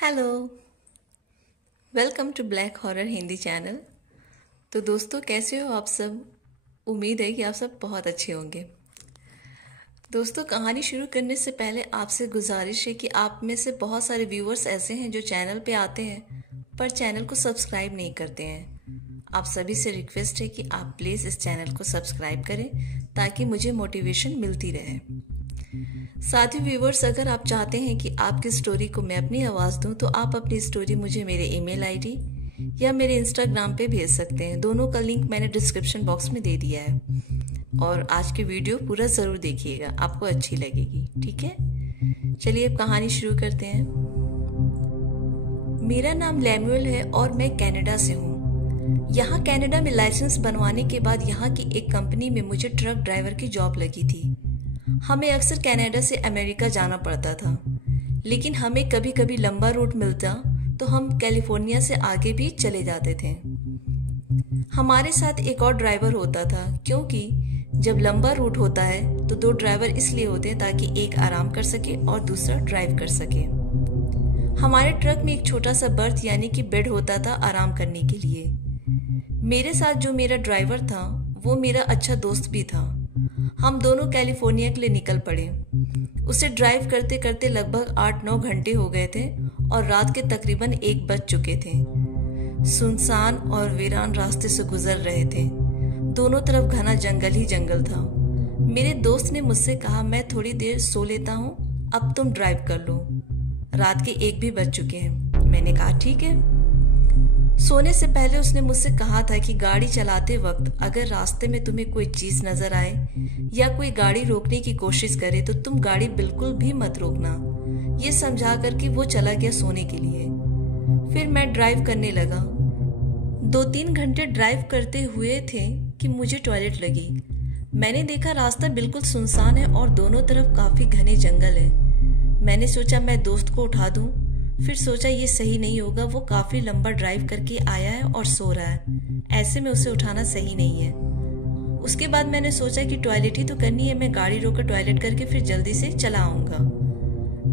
Hello, welcome to black horror Hindi channel. तो दोस्तों, कैसे हो आप सब? उम्मीद है कि आप सब बहुत अच्छे होंगे। दोस्तों, कहानी शुरू करने से पहले आपसे गुजारिश है कि आप में से बहुत सारे व्यूअर्स ऐसे हैं जो चैनल पे आते हैं पर चैनल को सब्सक्राइब नहीं करते हैं। आप सभी से रिक्वेस्ट है कि आप प्लीज़ इस चैनल को सब्सक्राइब करें ताकि मुझे मोटिवेशन मिलती रहे। साथ ही व्यूवर्स, अगर आप चाहते हैं कि आपकी स्टोरी को मैं अपनी आवाज़ दूं तो आप अपनी स्टोरी मुझे मेरे ईमेल आईडी या मेरे इंस्टाग्राम पे भेज सकते हैं। दोनों का लिंक मैंने डिस्क्रिप्शन बॉक्स में दे दिया है। और आज की वीडियो पूरा ज़रूर देखिएगा, आपको अच्छी लगेगी। ठीक है, चलिए अब कहानी शुरू करते हैं। मेरा नाम लैमुएल है और मैं कनाडा से हूँ। यहाँ कनाडा में लाइसेंस बनवाने के बाद यहाँ की एक कंपनी में मुझे ट्रक ड्राइवर की जॉब लगी थी। हमें अक्सर कनाडा से अमेरिका जाना पड़ता था, लेकिन हमें कभी कभी लंबा रूट मिलता तो हम कैलिफोर्निया से आगे भी चले जाते थे। हमारे साथ एक और ड्राइवर होता था, क्योंकि जब लंबा रूट होता है तो दो ड्राइवर इसलिए होते हैं ताकि एक आराम कर सके और दूसरा ड्राइव कर सके। हमारे ट्रक में एक छोटा सा बर्थ यानी कि बेड होता था आराम करने के लिए। मेरे साथ जो मेरा ड्राइवर था वो मेरा अच्छा दोस्त भी था। हम दोनों कैलिफोर्निया के लिए निकल पड़े। उसे ड्राइव करते करते लगभग 8-9 घंटे हो गए थे और रात के तकरीबन 1 बज चुके थे। सुनसान और वीरान रास्ते से गुजर रहे थे। दोनों तरफ घना जंगल ही जंगल था। मेरे दोस्त ने मुझसे कहा, मैं थोड़ी देर सो लेता हूँ, अब तुम ड्राइव कर लो। रात के 1 भी बज चुके हैं। मैंने कहा ठीक है। सोने से पहले उसने मुझसे कहा था कि गाड़ी चलाते वक्त अगर रास्ते में तुम्हें कोई चीज नजर आए या कोई गाड़ी रोकने की कोशिश करे तो तुम गाड़ी बिल्कुल भी मत रोकना। ये समझा कर कि वो चला गया सोने के लिए। फिर मैं ड्राइव करने लगा। 2-3 घंटे ड्राइव करते हुए थे कि मुझे टॉयलेट लगी। मैंने देखा रास्ता बिल्कुल सुनसान है और दोनों तरफ काफी घने जंगल है। मैंने सोचा मैं दोस्त को उठा दूं, फिर सोचा ये सही नहीं होगा, वो काफी लंबा ड्राइव करके आया है और सो रहा है, ऐसे में उसे उठाना सही नहीं है। उसके बाद मैंने सोचा कि टॉयलेट ही तो करनी है, मैं गाड़ी रोकर टॉयलेट करके फिर जल्दी से चला आऊंगा।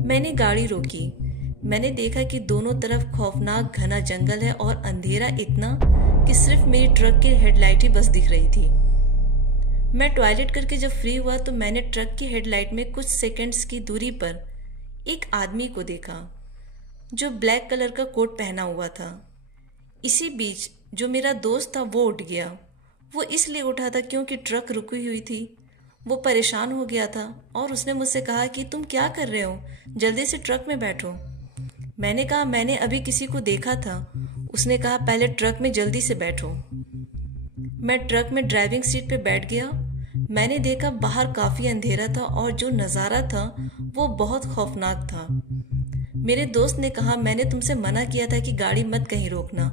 मैंने गाड़ी रोकी। मैंने देखा कि दोनों तरफ खौफनाक घना जंगल है और अंधेरा इतना कि सिर्फ मेरी ट्रक की हेडलाइट ही बस दिख रही थी। मैं टॉयलेट करके जब फ्री हुआ तो मैंने ट्रक की हेडलाइट में कुछ सेकेंड्स की दूरी पर एक आदमी को देखा जो ब्लैक कलर का कोट पहना हुआ था। इसी बीच जो मेरा दोस्त था वो उठ गया। वो इसलिए उठा था क्योंकि ट्रक रुकी हुई थी। वो परेशान हो गया था और उसने मुझसे कहा कि तुम क्या कर रहे हो, जल्दी से ट्रक में बैठो। मैंने कहा मैंने अभी किसी को देखा था। उसने कहा पहले ट्रक में जल्दी से बैठो। मैं ट्रक में ड्राइविंग सीट पे बैठ गया। मैंने देखा बाहर काफी अंधेरा था और जो नज़ारा था वो बहुत खौफनाक था। मेरे दोस्त ने कहा मैंने तुमसे मना किया था कि गाड़ी मत कहीं रोकना।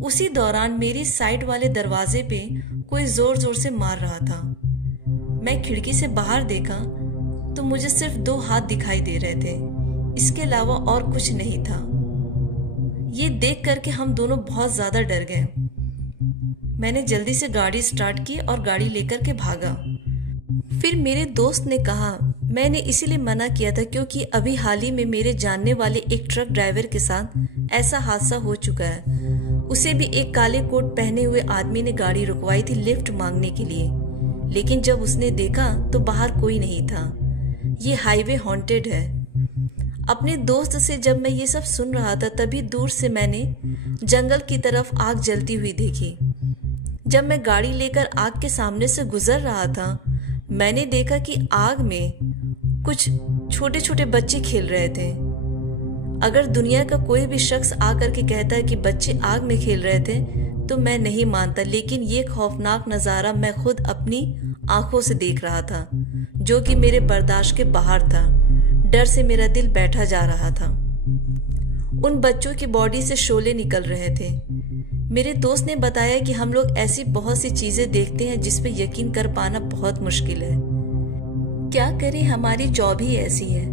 उसी दौरान मेरी साइड वाले दरवाजे पे कोई जोर जोर से मार रहा था। मैं खिड़की से बाहर देखा तो मुझे सिर्फ 2 हाथ दिखाई दे रहे थे, इसके अलावा और कुछ नहीं था। ये देख करके हम दोनों बहुत ज्यादा डर गए। मैंने जल्दी से गाड़ी स्टार्ट की और गाड़ी लेकर के भागा। फिर मेरे दोस्त ने कहा मैंने इसीलिए मना किया था क्योंकि अभी हाल ही में मेरे जानने वाले एक ट्रक ड्राइवर के साथ ऐसा हादसा हो चुका है। उसे भी एक काले कोट पहने हुए आदमी ने गाड़ी रुकवाई थी लिफ्ट मांगने के लिए, लेकिन जब उसने देखा तो बाहर कोई नहीं था। ये हाईवे हॉन्टेड है। अपने दोस्त से जब मैं ये सब सुन रहा था तभी दूर से मैंने जंगल की तरफ आग जलती हुई देखी। जब मैं गाड़ी लेकर आग के सामने से गुजर रहा था मैंने देखा कि आग में कुछ छोटे छोटे बच्चे खेल रहे थे। अगर दुनिया का कोई भी शख्स आकर के कहता है कि बच्चे आग में खेल रहे थे तो मैं नहीं मानता, लेकिन ये खौफनाक नज़ारा मैं खुद अपनी आंखों से देख रहा था, जो कि मेरे बर्दाश्त के बाहर था। डर से मेरा दिल बैठा जा रहा था। उन बच्चों की बॉडी से शोले निकल रहे थे। मेरे दोस्त ने बताया कि हम लोग ऐसी बहुत सी चीजें देखते हैं जिस पे यकीन कर पाना बहुत मुश्किल है। क्या करें, हमारी जॉब ही ऐसी है।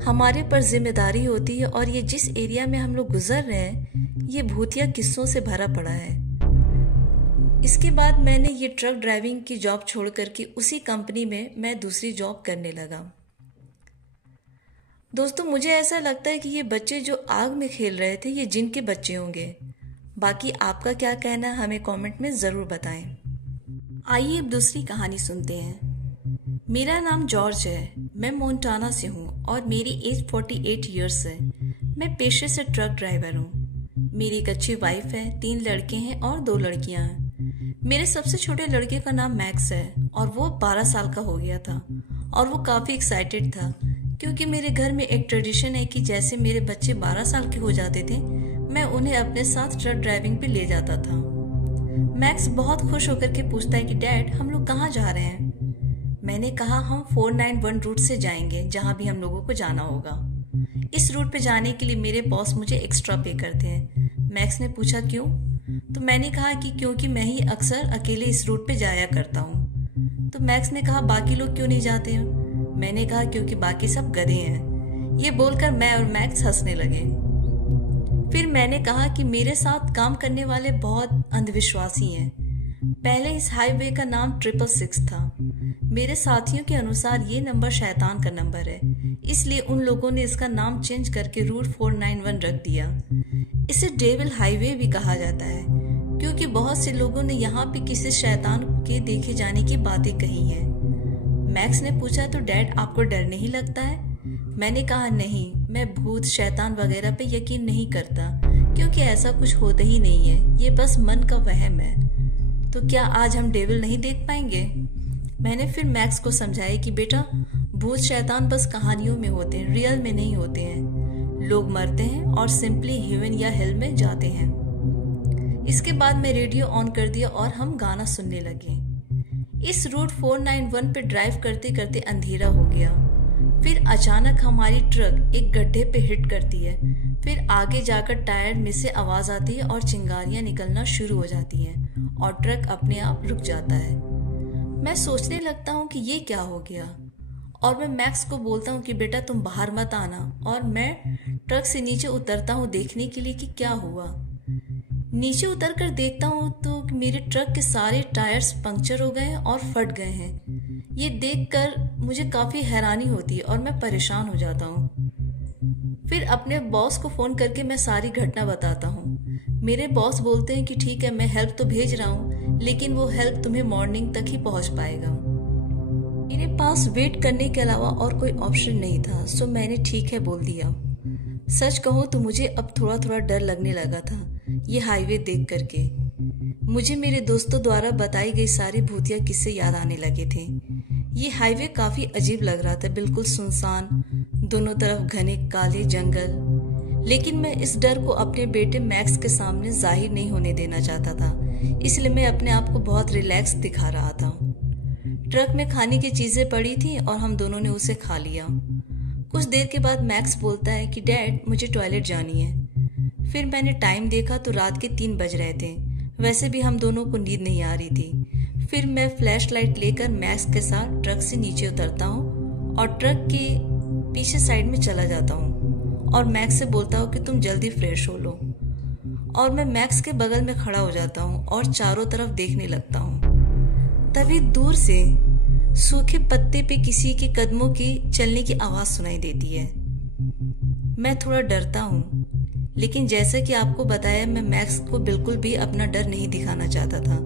हमारे पर जिम्मेदारी होती है और ये जिस एरिया में हम लोग गुजर रहे हैं ये भूतिया किस्सों से भरा पड़ा है। इसके बाद मैंने ये ट्रक ड्राइविंग की जॉब छोड़ करके उसी कंपनी में मैं दूसरी जॉब करने लगा। दोस्तों, मुझे ऐसा लगता है कि ये बच्चे जो आग में खेल रहे थे ये जिन के बच्चे होंगे। बाकी आपका क्या कहना है हमें कमेंट में ज़रूर बताएं। आइए अब दूसरी कहानी सुनते हैं। मेरा नाम जॉर्ज है, मैं मोन्टाना से हूँ और मेरी एज 48 ईयर्स है। मैं पेशे से ट्रक ड्राइवर हूँ। मेरी एक अच्छी वाइफ है, 3 लड़के हैं और 2 लड़कियां हैं। मेरे सबसे छोटे लड़के का नाम मैक्स है और वो 12 साल का हो गया था और वो काफ़ी एक्साइटेड था क्योंकि मेरे घर में एक ट्रेडिशन है कि जैसे मेरे बच्चे 12 साल के हो जाते थे मैं उन्हें अपने साथ ट्रक ड्राइविंग पे ले जाता था। मैक्स बहुत खुश होकर के पूछता है कि डैड, हम लोग कहाँ जा रहे हैं? मैंने कहा हम 491 रूट से जाएंगे, जहाँ भी हम लोगों को जाना होगा। इस रूट पे जाने के लिए मेरे बॉस मुझे एक्स्ट्रा पे करते हैं। मैक्स ने पूछा क्यों? तो मैंने कहा कि क्योंकि मैं ही अक्सर अकेले इस रूट पे जाया करता हूँ। तो मैक्स ने कहा बाकी लोग क्यों नहीं जाते हैं? मैंने कहा क्योंकि बाकी सब गधे हैं। ये बोलकर मैं और मैक्स हंसने लगे। फिर मैंने कहा कि मेरे साथ काम करने वाले बहुत अंधविश्वासी हैं। पहले इस हाईवे का नाम 666 था। मेरे साथियों के अनुसार ये नंबर शैतान का नंबर है, इसलिए उन लोगों ने इसका नाम चेंज करके रूट 491 रख दिया। इसे डेविल हाईवे भी कहा जाता है क्योंकि बहुत से लोगों ने यहाँ पे किसी शैतान के देखे जाने की बातें कही हैं। मैक्स ने पूछा तो डैड आपको डर नहीं लगता है? मैंने कहा नहीं, मैं भूत शैतान वगैरह पे यकीन नहीं करता क्योंकि ऐसा कुछ होता ही नहीं है, ये बस मन का वहम है। तो क्या आज हम डेविल नहीं देख पाएंगे? मैंने फिर मैक्स को समझाया कि बेटा भूत शैतान बस कहानियों में होते हैं, रियल में नहीं होते हैं। लोग मरते हैं और सिंपली हेवन या हेल में जाते हैं। इसके बाद मैं रेडियो ऑन कर दिया और हम गाना सुनने लगे। इस रूट 491 पे ड्राइव करते करते अंधेरा हो गया। फिर अचानक हमारी ट्रक एक गड्ढे पे हिट करती है। फिर आगे जाकर टायर में से आवाज आती है और चिंगारियां निकलना शुरू हो जाती हैं और ट्रक अपने आप रुक जाता है। मैं सोचने लगता हूँ कि ये क्या हो गया और मैं मैक्स को बोलता हूँ कि बेटा तुम बाहर मत आना, और मैं ट्रक से नीचे उतरता हूँ देखने के लिए कि क्या हुआ। नीचे उतरकर देखता हूँ तो मेरे ट्रक के सारे टायर्स पंक्चर हो गए हैं और फट गए हैं। ये देखकर मुझे काफ़ी हैरानी होती है और मैं परेशान हो जाता हूँ। फिर अपने बॉस को फ़ोन करके मैं सारी घटना बताता हूँ। मेरे बॉस बोलते हैं कि ठीक है, मैं हेल्प तो भेज रहा हूँ लेकिन वो हेल्प तुम्हें मॉर्निंग तक ही पहुँच पाएगा। मेरे पास वेट करने के अलावा और कोई ऑप्शन नहीं था, सो मैंने ठीक है बोल दिया। सच कहूँ तो मुझे अब थोड़ा थोड़ा डर लगने लगा था ये हाईवे देख करके। मुझे मेरे दोस्तों द्वारा बताई गई सारी भूतिया किस्से याद आने लगे थे। ये हाईवे काफी अजीब लग रहा था, बिल्कुल सुनसान, दोनों तरफ घने काले जंगल। लेकिन मैं इस डर को अपने बेटे मैक्स के सामने जाहिर नहीं होने देना चाहता था, इसलिए मैं अपने आप को बहुत रिलैक्स दिखा रहा था। ट्रक में खाने की चीजें पड़ी थी और हम दोनों ने उसे खा लिया। कुछ देर के बाद मैक्स बोलता है कि डैड मुझे टॉयलेट जानी है। फिर मैंने टाइम देखा तो रात के 3 बज रहे थे। वैसे भी हम दोनों को नींद नहीं आ रही थी। फिर मैं फ्लैश लाइट लेकर मैक्स के साथ ट्रक से नीचे उतरता हूँ और ट्रक के पीछे साइड में चला जाता हूँ और मैक्स से बोलता हूँ कि तुम जल्दी फ्रेश हो लो। और मैं मैक्स के बगल में खड़ा हो जाता हूँ और चारों तरफ देखने लगता हूँ। तभी दूर से सूखे पत्ते पे किसी के कदमों की चलने की आवाज सुनाई देती है। मैं थोड़ा डरता हूँ, लेकिन जैसा कि आपको बताया मैं मैक्स को बिल्कुल भी अपना डर नहीं दिखाना चाहता था,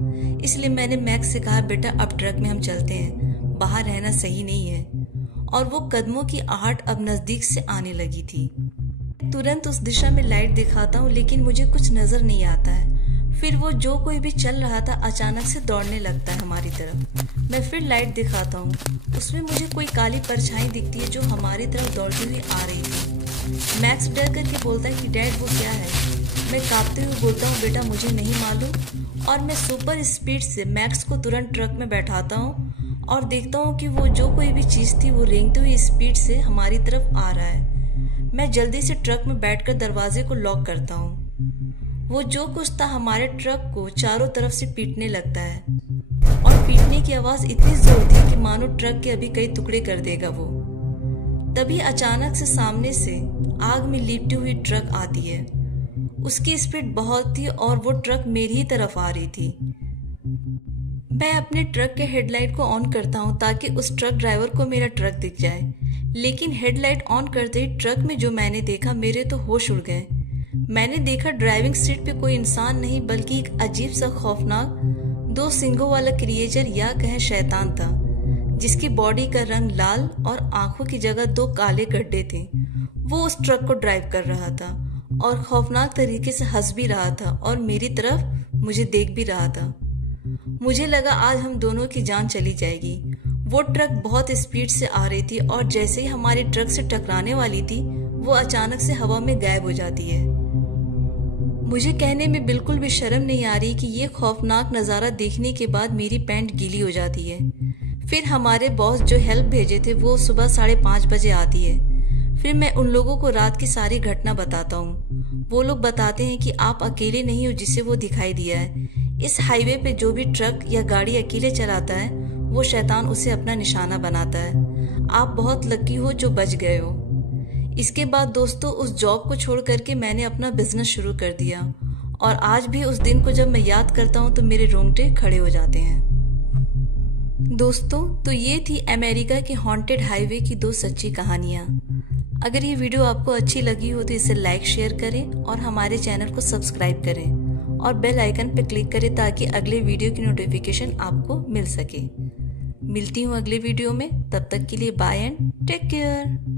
इसलिए मैंने मैक्स से कहा बेटा अब ट्रक में हम चलते हैं, बाहर रहना सही नहीं है। और वो कदमों की आहट अब नजदीक से आने लगी थी। तुरंत उस दिशा में लाइट दिखाता हूँ लेकिन मुझे कुछ नजर नहीं आता है। फिर वो जो कोई भी चल रहा था अचानक से दौड़ने लगता है हमारी तरफ। मैं फिर लाइट दिखाता हूँ, उसमें मुझे कोई काली परछाई दिखती है जो हमारी तरफ दौड़ती हुई आ रही थी। मैक्स डर करके बोलता है कि डैड वो क्या है? मैं कांपते हुए बोलता हूँ बेटा मुझे नहीं मालूम, और मैं सुपर स्पीड से मैक्स को तुरंत ट्रक में बैठाता हूँ और देखता हूँ कि वो जो कोई भी चीज़ थी वो रेंगते हुए स्पीड से हमारी तरफ आ रहा है। मैं जल्दी से ट्रक में बैठकर दरवाजे को लॉक करता हूँ। वो जो कुछ था हमारे ट्रक को चारों तरफ से पीटने लगता है और पीटने की आवाज इतनी जोर थी कि मानो ट्रक के अभी कई टुकड़े कर देगा वो। तभी अचानक से सामने से आग में लिपटी हुई ट्रक आती है। उसकी स्पीड बहुत थी और वो ट्रक मेरी ही तरफ आ रही थी। मैं अपने ट्रक के हेडलाइट को ऑन करता हूँ ताकि उस ट्रक ड्राइवर को मेरा ट्रक दिख जाए, लेकिन हेडलाइट ऑन करते ही ट्रक में जो मैंने देखा मेरे तो होश उड़ गए। मैंने देखा ड्राइविंग सीट पे कोई इंसान नहीं बल्कि एक अजीब सा खौफनाक 2 सींगों वाला क्रिएचर या कहें शैतान था, जिसकी बॉडी का रंग लाल और आंखों की जगह 2 काले गड्ढे थे। वो उस ट्रक को ड्राइव कर रहा था और खौफनाक तरीके से हंस भी रहा था और मेरी तरफ मुझे देख भी रहा था। मुझे लगा आज हम दोनों की जान चली जाएगी। वो ट्रक बहुत स्पीड से आ रही थी और जैसे ही हमारे ट्रक से टकराने वाली थी वो अचानक से हवा में गायब हो जाती है। मुझे कहने में बिल्कुल भी शर्म नहीं आ रही कि ये खौफनाक नज़ारा देखने के बाद मेरी पैंट गीली हो जाती है। फिर हमारे बॉस जो हेल्प भेजे थे वो सुबह 5:30 बजे आती है। फिर मैं उन लोगों को रात की सारी घटना बताता हूँ। वो लोग बताते हैं कि आप अकेले नहीं हो जिसे वो दिखाई दिया है। इस हाईवे पे जो भी ट्रक या गाड़ी अकेले चलाता है वो शैतान उसे अपना निशाना बनाता है। आप बहुत लकी हो जो बच गए हो। इसके बाद दोस्तों उस जॉब को छोड़ करके मैंने अपना बिजनेस शुरू कर दिया और आज भी उस दिन को जब मैं याद करता हूँ तो मेरे रोंगटे खड़े हो जाते हैं। दोस्तों तो ये थी अमेरिका के हॉन्टेड हाईवे की 2 सच्ची कहानियाँ। अगर ये वीडियो आपको अच्छी लगी हो तो इसे लाइक शेयर करें और हमारे चैनल को सब्सक्राइब करें और बेल आइकन पर क्लिक करें ताकि अगले वीडियो की नोटिफिकेशन आपको मिल सके। मिलती हूँ अगले वीडियो में, तब तक के लिए बाय एंड टेक केयर।